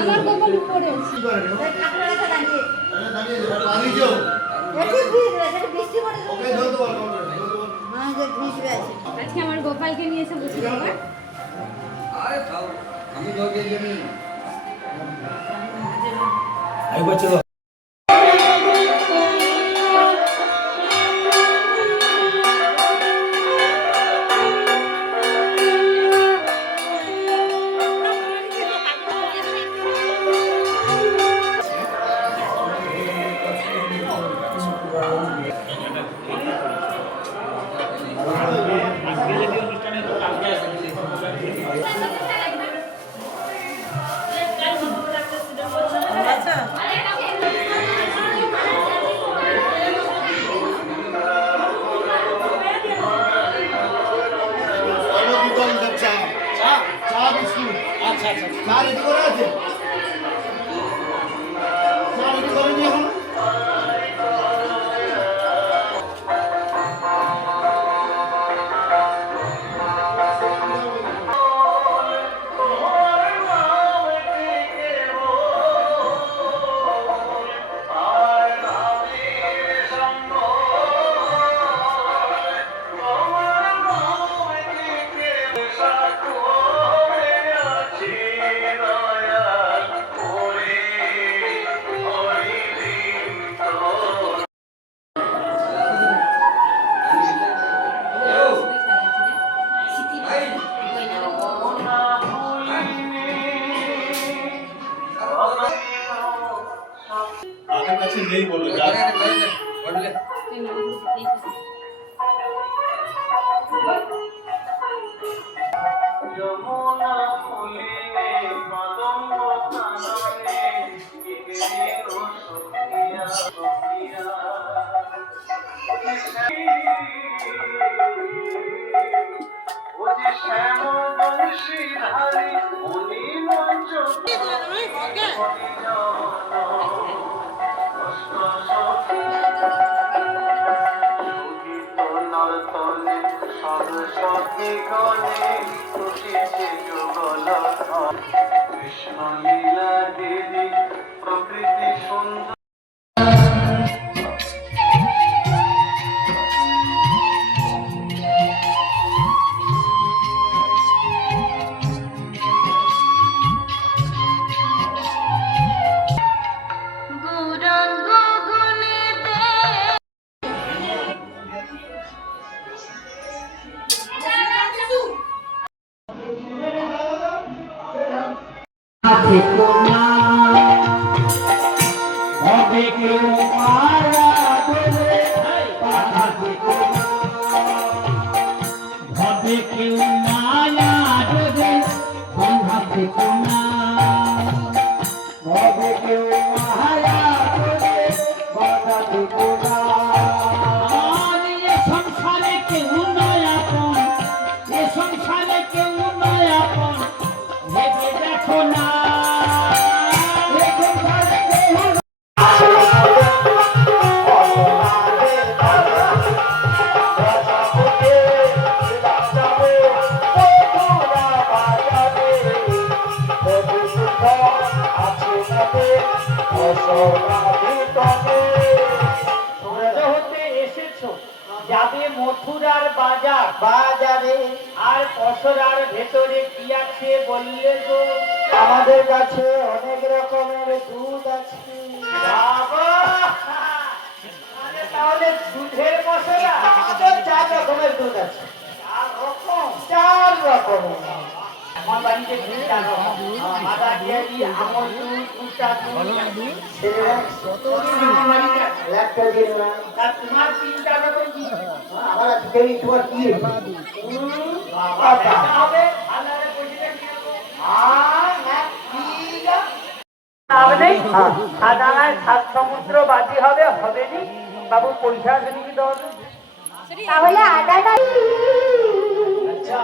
আমার গোপাল উপরে আছে আজকে আমার গোপালকে নিয়ে এসে বসে যাবে আমি তোকে জানি আই বাচ্চা नहीं बोलो यार बोल ले यमुना फुले कदम कानने इतनी रोशनिया सोनिया वो जे श्याम बंशी धारी मुनि मंचो কৃষ্ণ লীলা দেবী প্রকৃতি সুন্দর মথুরার বাজার বাজারে আর পসরার ভেতরে কি আছে বললে তো আমাদের কাছে অনেক রকমের দুধ আছে আছে। চার রকম? 4 রকমের। আমার বাড়িতে 3টা রকম। সাদা পেঁয়াজি, আমল দুধ, দুধটা দুধ। ছেলেরা আমার বাড়িতে আছে। একটা দিন না। তা তোমার 3টা রকম কি? আমার আছে কেই তোমার কি? বাবা, দেখা হবে। ভান্ডারে পয়সাটা নিয়ে আসবো। না ঠিক আছে। লাভ নেই। সাদানায় 7 সমুদ্র বাজি হবে, হবে নি। বাবু পয়সা আছে নাকি দশ? তাহলে আদাটা আচ্ছা